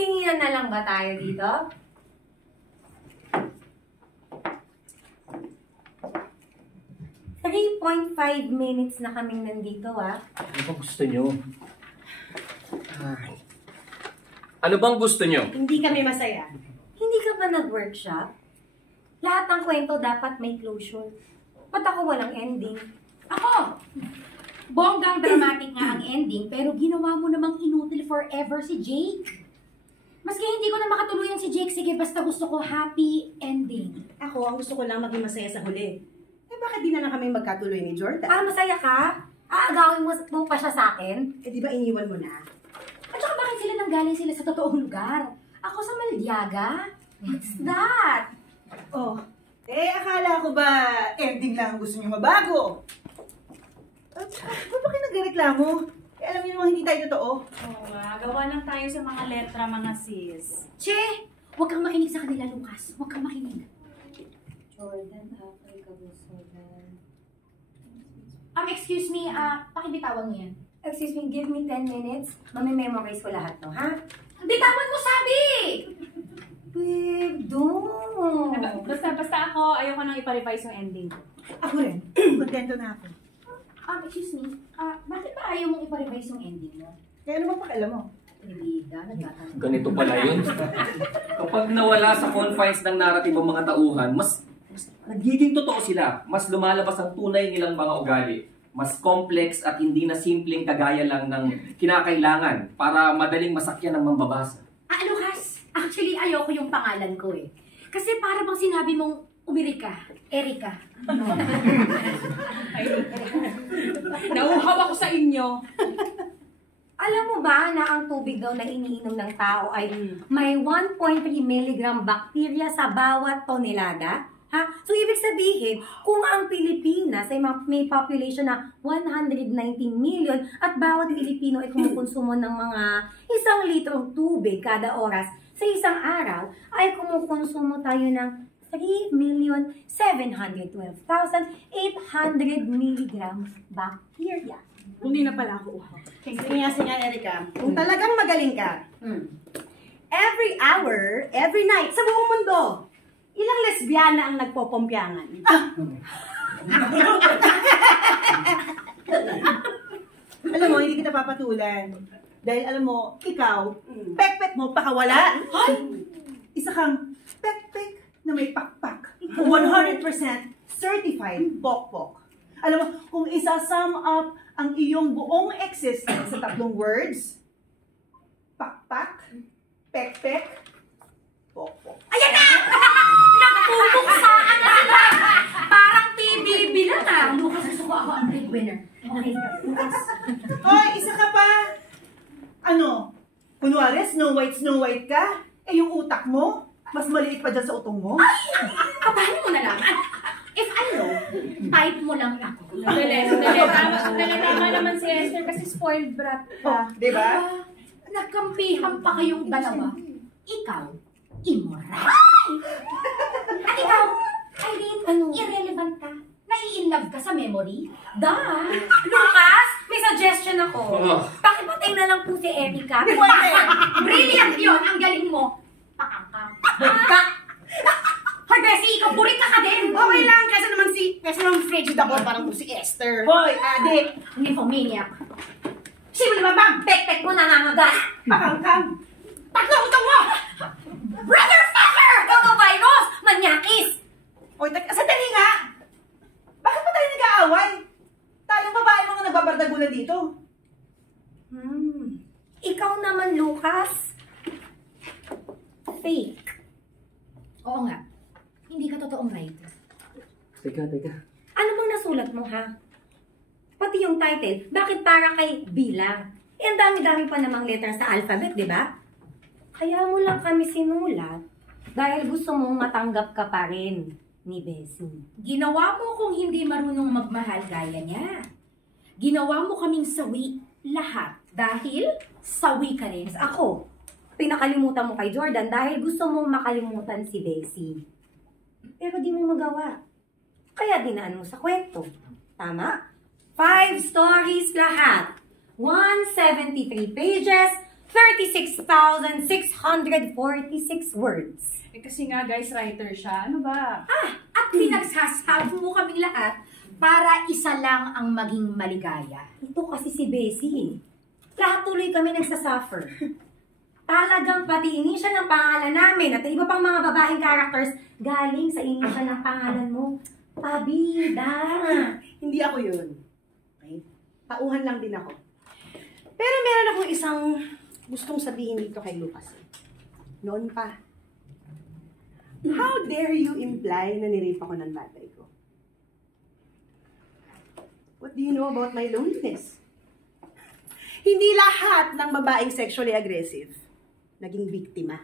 Magtitinginan na lang ba tayo dito? .5 minutes na kaming nandito, ah. Ano bang gusto nyo? Ano bang gusto nyo? Hindi kami masaya. Hindi ka ba nag-workshop? Lahat ng kwento dapat may closure. Ba't ako walang ending? Ako! Bonggang dramatic nga ang ending, pero ginawa mo namang inutil forever si Jake. Maski hindi ko na makatuluyan si Jake, sige basta gusto ko happy ending. Ako, ang gusto ko lang maging masaya sa huli. Eh bakit di na lang kami magkatuloy ni Jordan? Masaya ka? Aagawin mo pa siya sa akin? Eh di ba iniwan mo na? At saka bakit sila nanggaling sila sa totoong lugar? Ako sa Maldiaga? What's that? Oh, akala ko ba ending lang ang gusto niyo mabago? Ba't ba kayo nagreklamo? Alam niyo naman hindi tayo totoo. Oo nga, gawa lang tayo sa mga letra, mga sis. Che! Huwag kang makinig sa kanila, Lucas. Huwag kang makinig. Jordan, okay ka gusto yan. Excuse me, pakibitawan mo yan. Excuse me, give me 10 minutes. Mami-memorize ko lahat to, ha? Bitawan mo, sabi! Babe, don't. Basta ako, ayoko nang ipa-revise yung ending ko. Ako rin. Kontento na ako. Excuse me, bakit ba ayaw mong ipa-revise yung ending mo? Kaya ano bang pakialam mo? Nabida, nagtatanong. Ganito pala yun. Kapag nawala sa confines ng narrative ang mga tauhan, mas nagiging totoo sila. Mas lumalabas ang tunay nilang mga ugali. Mas complex at hindi na simpleng kagaya lang ng kinakailangan para madaling masakyan ng mambabasa. Lucas, actually ayoko yung pangalan ko eh. Kasi para bang sinabi mong Umirika, Erika. Nauhaw ako sa inyo. Alam mo ba na ang tubig daw na iniinom ng tao ay may 1.3 mg bacteria sa bawat tonelada? Ha? So, ibig sabihin, kung ang Pilipinas ay may population na 119 million at bawat Pilipino ay kumukonsumo ng mga 1 litrong tubig kada oras sa isang araw, ay kumukonsumo tayo ng 3,712,800 milligrams bacteria. Hindi na pala ako. Sige nga, Erika. Kung talagang magaling ka, every hour, every night, sa buong mundo, ilang lesbiana ang nagpopompyangan? Alam mo, hindi kita papatulan. Dahil alam mo, ikaw, pek-pek mo, pakawala. Isa kang pek-pek na may pakpak. 100% certified pokpok. Alam mo, kung isa-sum up ang iyong buong existence sa 3 words, pakpak, pek-pek, pokpok. Ayan na! Nagpupuksaan na sila! Parang PBB lang ah! Lucas, gusto ko ako ang breadwinner. Okay, Lucas. Hoy, isa ka pa! Ano? Kunwari, Snow White ka? Eh, yung utak mo, mas maliit pa dyan sa utong mo? Paano mo nalaman? If I know, type mo lang ako. Tama naman si Esther kasi spoiled brat ka. Diba? Nagkampihan pa kayong dalawa. Ikaw, immoral. At ikaw, Irene, irrelevant ka. Nai-inlove ka sa memory? Lucas, may suggestion ako. Pakipating na lang po si Erika. Brilliant yun! Ang galing mo. Pakangkang. Hoy, Bessie, ikaw burika ka din. Okay lang, kasi naman frigid ako, parang po si Esther. Hoy, adik! Nymphomaniac. Sino ba bang pek-pek mo nangangagas? Pakangkang! Tatlong utong mo! Brother fucker! Virus! Manyakis! Hoy, sandali nga! Bakit pa tayo nag-aaway? Tayong babae mga nagbabardagulan dito. Ikaw naman, Lucas. Fake. Oo nga. Hindi ka totoong writer. Teka. Ano bang nasulat mo, ha? Pati yung title, bakit para kay bilang? Eh, ang dami-dami pa namang letters sa alphabet, di ba? Kaya mo lang kami sinulat dahil gusto mong matanggap ka pa rin ni Bessie. Ginawa mo kung hindi marunong magmahal gaya niya. Ginawa mo kaming sawi lahat dahil sawi ka rin. Ako, pinakalimutan mo kay Jordan dahil gusto mong makalimutan si Bessie. Pero di mo magawa. Kaya dinaan mo sa kwento. Tama? 5 stories lahat. 173 pages, 36,646 words. Eh, kasi nga guys, writer siya. Ano ba? At pinagsasabi mo kaming lahat para isa lang ang maging maligaya. Ito kasi si Bessie. Lahat tuloy kami nagsasuffer. Talagang pati inisya ng pangalan namin at iba pang mga babaeng characters galing sa inisya ng pangalan mo. Pabida. Hindi ako yun. Okay? Tauhan lang din ako. Pero meron akong isang gustong sabihin dito kay Lucas. Noon pa. How dare you imply na nirape ako ng tatay ko? What do you know about my loneliness? Hindi lahat ng babaeng sexually aggressive naging biktima.